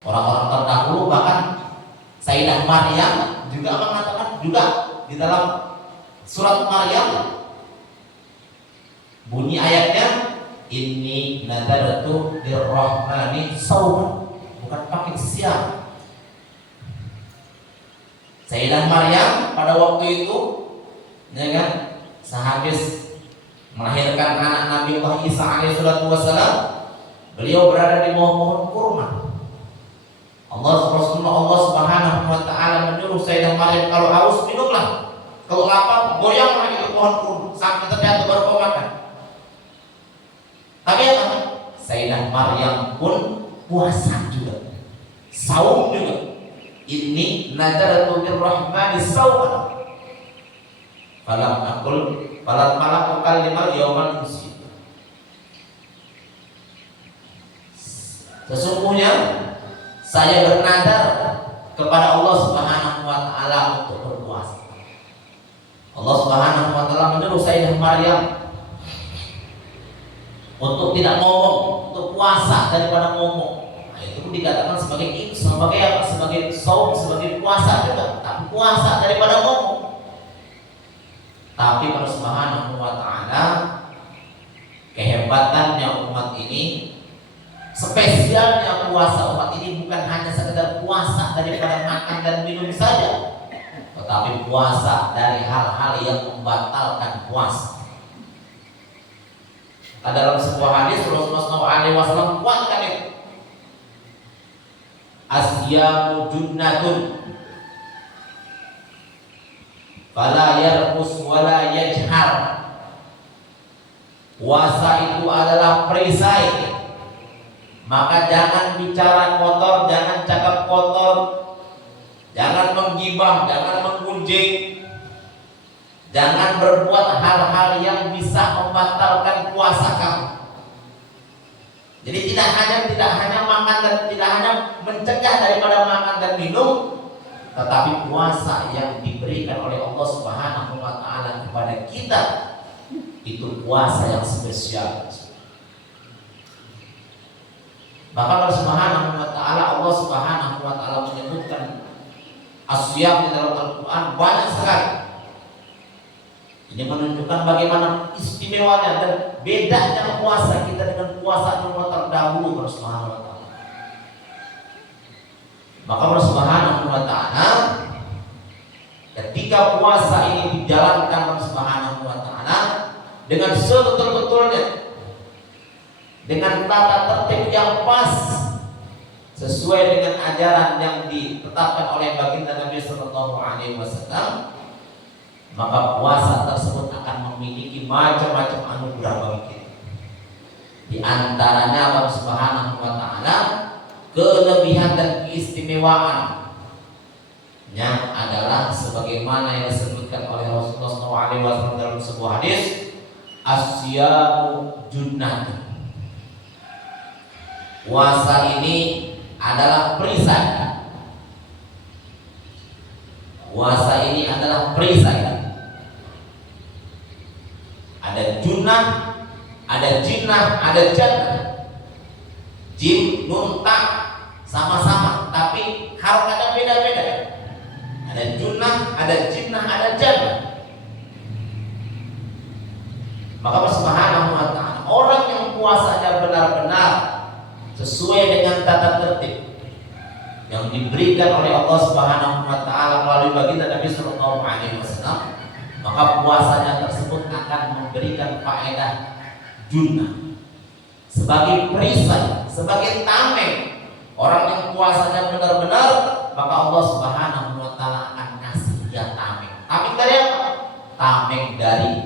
Orang-orang terdahulu bahkan Sayyidah Maryam juga mengatakan juga di dalam surat Maryam bunyi ayatnya inni nadartu lirrahmani shauman, bukan pakai siang. Sayyidah Maryam pada waktu itu ya kan, sehabis melahirkan anak Nabi Allah Isa alaihissalatu wassalam, beliau berada di bawah pohon kurma. Rasulullah Allah Subhanahu wa taala menyuruh Sayyidah Maryam, kalau haus minumlah, kalau lapar goyanglah itu pohon kurma sampai terjatuh baru kau makan. Tapi apa? Sayyidah Maryam pun puasa juga, saum juga. Ini nadaratu lirrahmani shauman falam ukal yauman insi. Sesungguhnya saya bernadar kepada Allah Subhanahu wa taala untuk berpuasa. Allah Subhanahu wa taala menyuruh Sayyidah Maryam untuk tidak ngomong, untuk puasa daripada ngomong. Nah, itu dikatakan sebagai apa? Sebagai saum, sebagai puasa juga, tapi puasa daripada ngomong. Tapi Allah Subhanahu wa taala, kehebatannya umat ini, spesialnya puasa umat ini bukan hanya sekedar puasa daripada makan dan minum saja, tetapi puasa dari hal-hal yang membatalkan puasa. Dalam sebuah hadis Rasulullah SAW kuatkan itu, asyamu junnatun fala yarqus wala yajhar. Puasa itu adalah perisai, maka jangan bicara kotor, jangan cakap kotor, jangan menggibah, jangan menggunjing, jangan berbuat hal-hal yang bisa membatalkan puasa kamu. Jadi tidak hanya makan dan tidak hanya mencegah daripada makan dan minum, tetapi puasa yang diberikan oleh Allah Subhanahu wa taala kepada kita itu puasa yang spesial. Bahkan Allah Subhanahu wa taala menyebutkan asyam di dalam Al-Qur'an banyak sekali. Ini menunjukkan bagaimana istimewanya dan bedanya puasa kita dengan puasa yang terdahulu Allah Subhanahu wa taala. Maka Allah Subhanahu wa taala ketika puasa ini dijalankan Allah Subhanahu wa taala dengan sebetul-betulnya, dengan tata tertib yang pas sesuai dengan ajaran yang ditetapkan oleh baginda Nabi sallallahu alaihi wasallam, maka puasa tersebut akan memiliki macam-macam anugerah bagi kita. Di antaranya Allah Subhanahu wa taala kelebihan dan keistimewaan yang adalah sebagaimana yang disebutkan oleh Rasulullah SAW dalam sebuah hadis, asyamu junnah. Puasa ini adalah perisai. Puasa ini adalah perisai. Ada junnah, ada jinnah, ada jannah. Jim, nun, ta sama-sama, tapi harokatnya beda-beda. Ada junnah, ada jinnah, ada jannah. Maka Allah Subhanahu wa taala, orang yang puasanya benar-benar sesuai dengan tata tertib yang diberikan oleh Allah Subhanahu wa taala melalui baginda Nabi sallallahu alaihi wasallam, maka puasanya tersebut akan memberikan faedah junnah sebagai perisai, sebagai tameng. Orang yang puasanya benar-benar, maka Allah Subhanahu wa taala akan kasih dia tameng. Tameng dari apa? Tameng dari